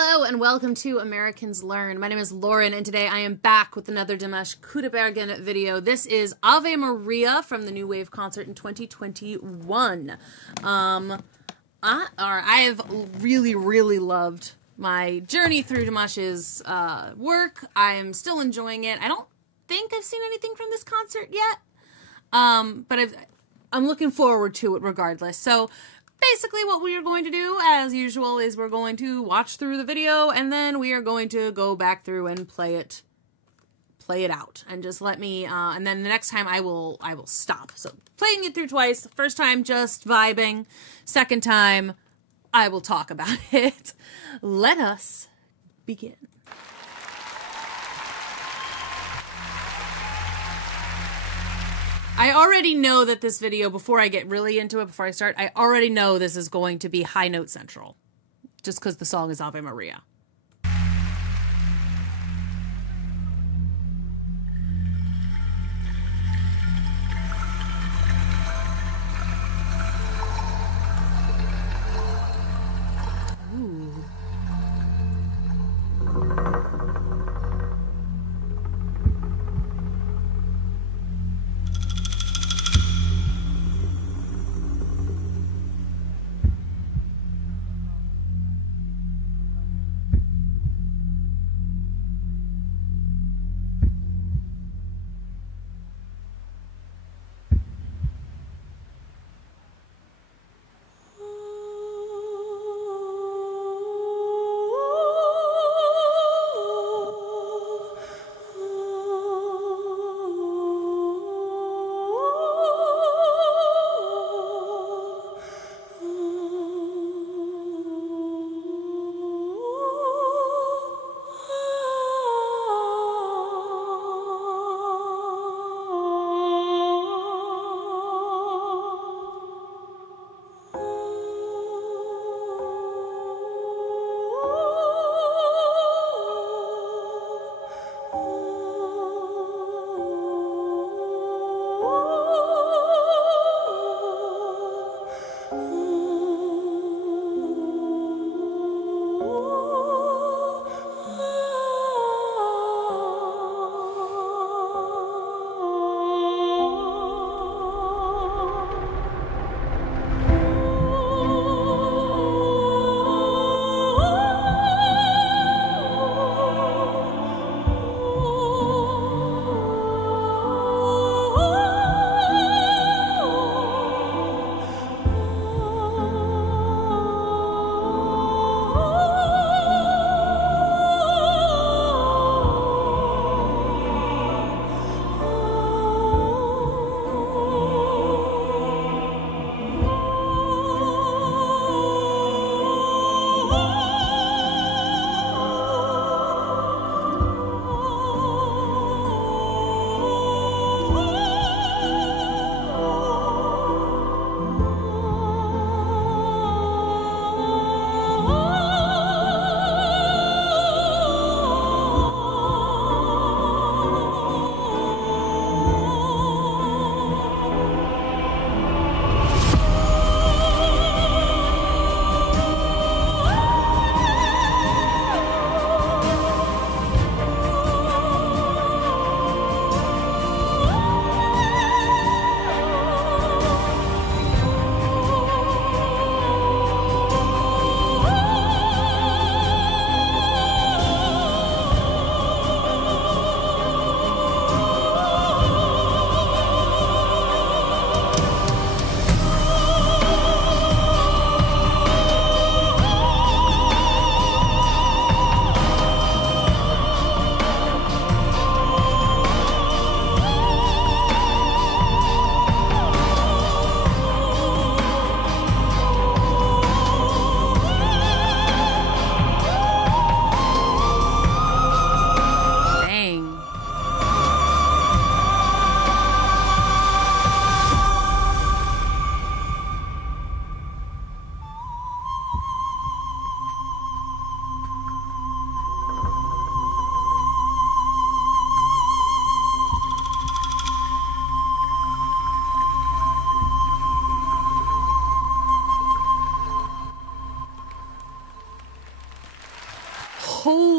Hello and welcome to Americans Learn. My name is Lauren and today I am back with another Dimash Qudaibergen video. This is Ave Maria from the New Wave concert in 2021. I have really loved my journey through Dimash's work. I'm still enjoying it. I don't think I've seen anything from this concert yet, but I'm looking forward to it regardless. So basically what we are going to do, as usual, is we're going to watch through the video and then we are going to go back through and play it out. And just let me, and then the next time I will stop. So playing it through twice. First time just vibing. Second time I will talk about it. Let us begin. I already know that this video, before I get really into it, before I start, I already know this is going to be high note central. Just because the song is Ave Maria.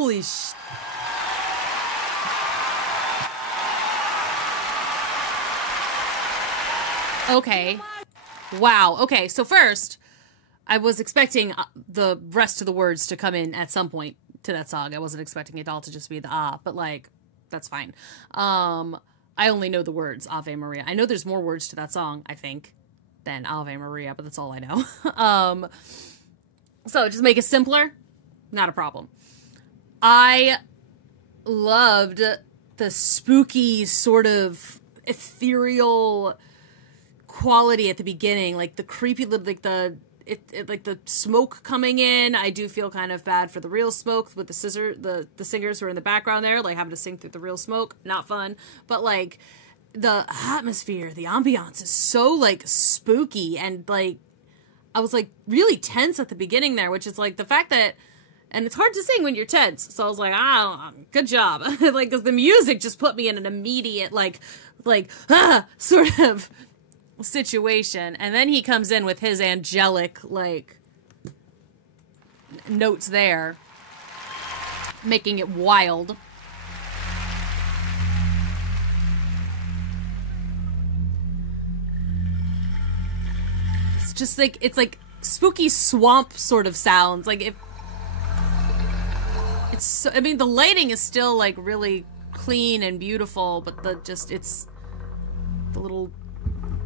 Holy sh... Okay. Wow. Okay, so first, I was expecting the rest of the words to come in at some point to that song. I wasn't expecting it all to just be the but like, that's fine. I only know the words Ave Maria. I know there's more words to that song, I think, than Ave Maria, but that's all I know. So just make it simpler, not a problem. I loved the spooky sort of ethereal quality at the beginning, like the creepy, like the smoke coming in. I do feel kind of bad for the real smoke with the singers who are in the background there, like having to sing through the real smoke. Not fun. But like the atmosphere, the ambiance is so like spooky, and like I was like really tense at the beginning there, which is like the fact that, and it's hard to sing when you're tense. So I was like, good job. Like, cause the music just put me in an immediate sort of situation. And then he comes in with his angelic like notes there, making it wild. It's just like, it's like spooky swamp sort of sounds. Like if it's so, I mean, the lighting is still like really clean and beautiful, but it's the little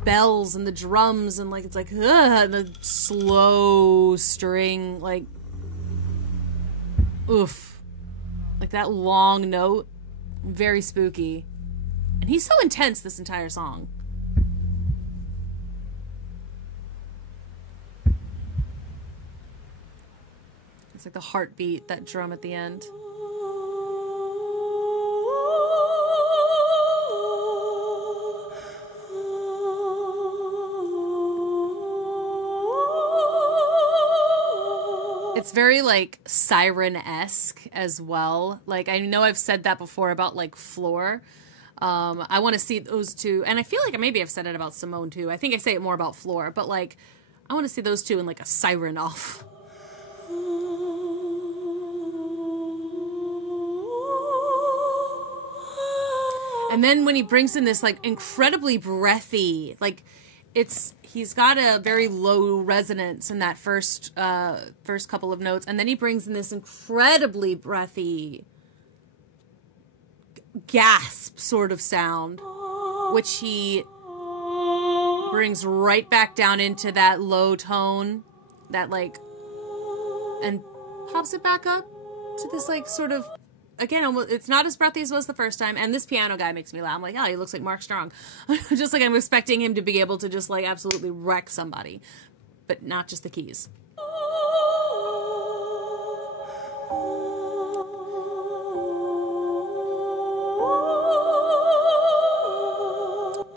bells and the drums and like, it's like, and the slow string, like, oof, like that long note, very spooky. And he's so intense this entire song. It's like the heartbeat, that drum at the end. It's very like siren-esque as well. Like, I know I've said that before about like Floor. I want to see those two, and I feel like maybe I've said it about Simone too. I think I say it more about Floor, but like I want to see those two in like a siren off. And then when he brings in this like incredibly breathy, like he's got a very low resonance in that first couple of notes, and then he brings in this incredibly breathy gasp sort of sound, which he brings right back down into that low tone, that like, and pops it back up to this like sort of, again, almost, it's not as breathy as it was the first time. And this piano guy makes me laugh. I'm like, oh, he looks like Mark Strong. Just like I'm expecting him to be able to just like absolutely wreck somebody, but not just the keys.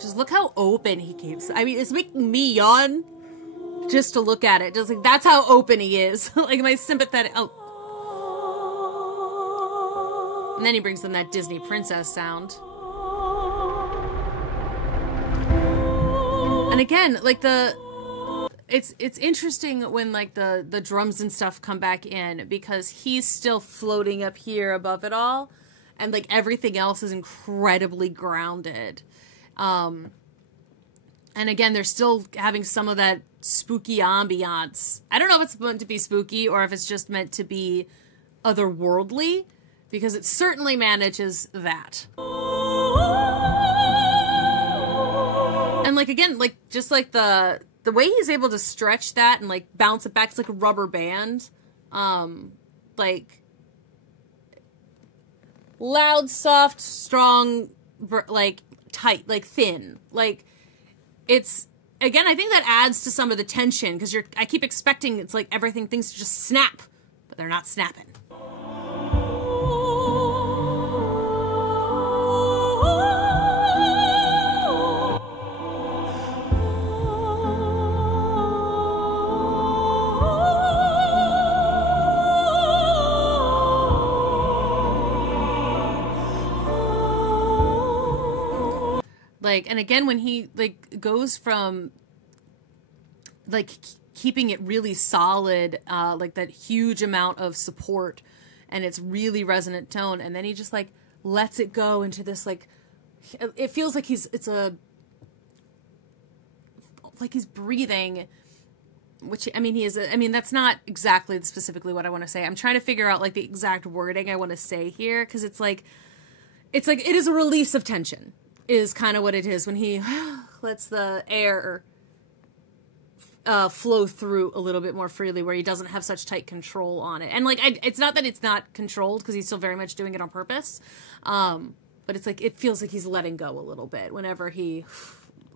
Just look how open he keeps. I mean, it's making me yawn just to look at it. Just like, that's how open he is. Like my sympathetic, oh. And then he brings in that Disney princess sound. And again, like it's interesting when like the drums and stuff come back in, because he's still floating up here above it all, and like everything else is incredibly grounded. And again, they're still having some of that spooky ambiance. I don't know if it's meant to be spooky or if it's just meant to be otherworldly, because it certainly manages that. And like, again, like just like the way he's able to stretch that and like bounce it back, it's like a rubber band. Like loud, soft, strong, like tight, like thin. Like it's, again, I think that adds to some of the tension, because I keep expecting it's like things to just snap, but they're not snapping. Like, and again, when he like goes from like keeping it really solid, like that huge amount of support and it's really resonant tone, and then he just like lets it go into this like, it feels like he's breathing, which, I mean, that's not exactly specifically what I want to say. I'm trying to figure out like the exact wording I want to say here, because it is a release of tension is kind of what it is when he lets the air flow through a little bit more freely, where he doesn't have such tight control on it. And like, it's not that it's not controlled, because he's still very much doing it on purpose. But it's like, it feels like he's letting go a little bit whenever he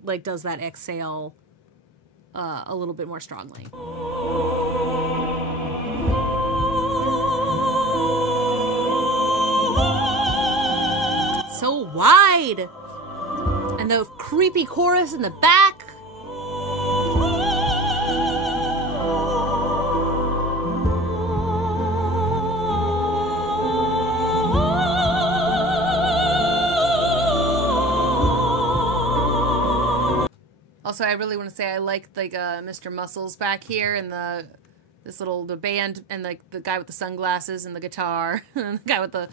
like does that exhale a little bit more strongly. So wide. And the creepy chorus in the back. Also, I really want to say I like Mr. Muscles back here and the band, and like the guy with the sunglasses and the guitar, and the guy with the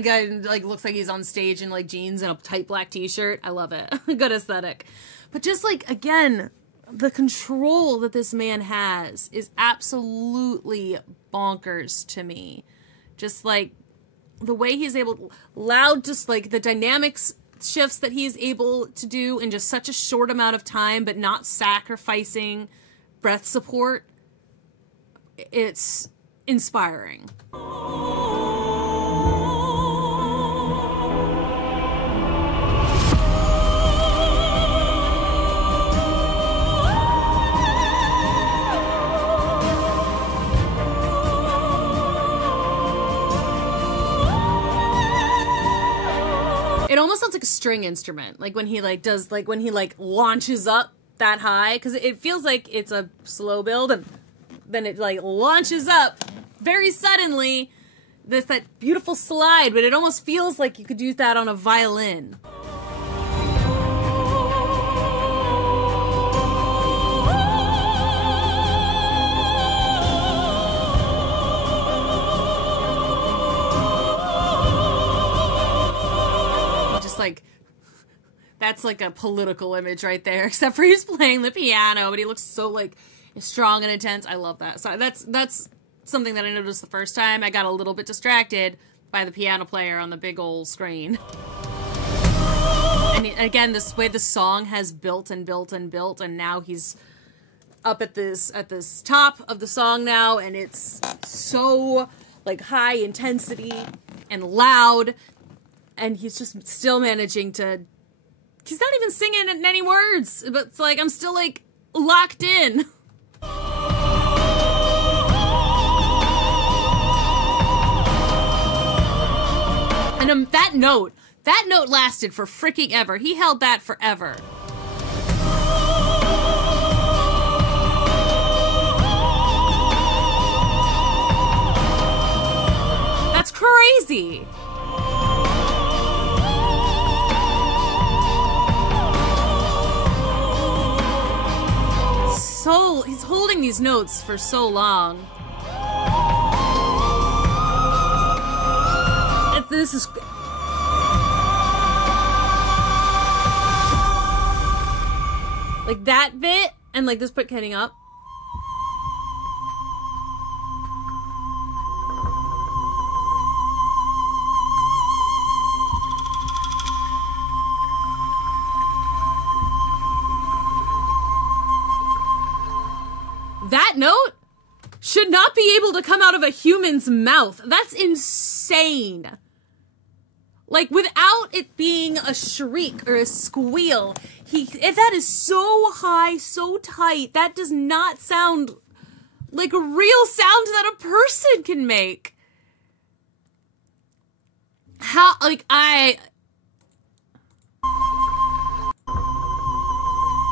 guy like looks like he's on stage in like jeans and a tight black t-shirt. I love it. Good aesthetic. But just like, again, the control that this man has is absolutely bonkers to me. Just like the way he's able, loud, just like the dynamics shifts that he's able to do in just such a short amount of time, but not sacrificing breath support. It's inspiring. It almost sounds like a string instrument, like when he like does, like when he like launches up that high, because it feels like it's a slow build and then it like launches up very suddenly. That beautiful slide, but it almost feels like you could use that on a violin. Like, that's like a political image right there, except for he's playing the piano, but he looks so like strong and intense. I love that. So that's something that I noticed the first time. I got a little bit distracted by the piano player on the big old screen. And again, this way the song has built and built and built, and now he's up at this top of the song now, and it's so like high intensity and loud. And he's just still managing to, he's not even singing any words, but it's like, I'm still like locked in. And that note lasted for freaking ever. He held that forever. That's crazy. He's holding these notes for so long. This is... like that bit, and like this bit getting up. That note should not be able to come out of a human's mouth. That's insane. Like, without it being a shriek or a squeal, that is so high, so tight, that does not sound like a real sound that a person can make. How, like,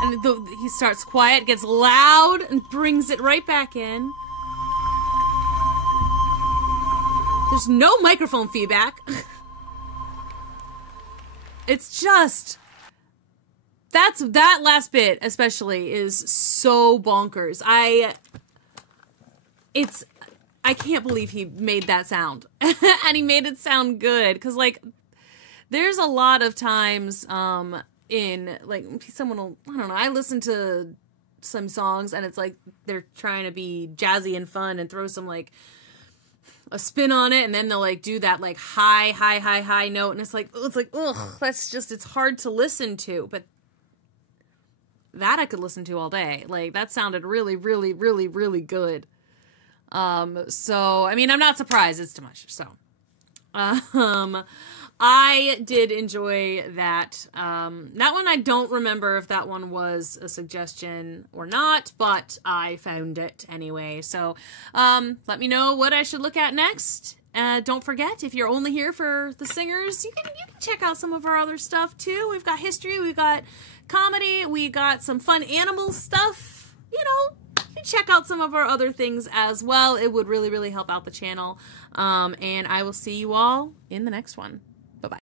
and he starts quiet, gets loud, and brings it right back in. There's no microphone feedback. It's just... that last bit, especially, is so bonkers. I I can't believe he made that sound. And he made it sound good. Because, like, there's a lot of times in, like, someone will, I don't know, I listen to some songs and it's like they're trying to be jazzy and fun and throw some, like, a spin on it, and then they'll, like, do that, like, high note, and it's like, ugh, that's just, it's hard to listen to. But that I could listen to all day. Like, that sounded really, really, really, really good. So, I mean, I'm not surprised. It's Dimash. So, I did enjoy that. That one, I don't remember if that one was a suggestion or not, but I found it anyway. So, let me know what I should look at next. Don't forget, if you're only here for the singers, you can check out some of our other stuff too. We've got history, we've got comedy, we got some fun animal stuff. You know, you can check out some of our other things as well. It would really, really help out the channel. And I will see you all in the next one. Bye-bye.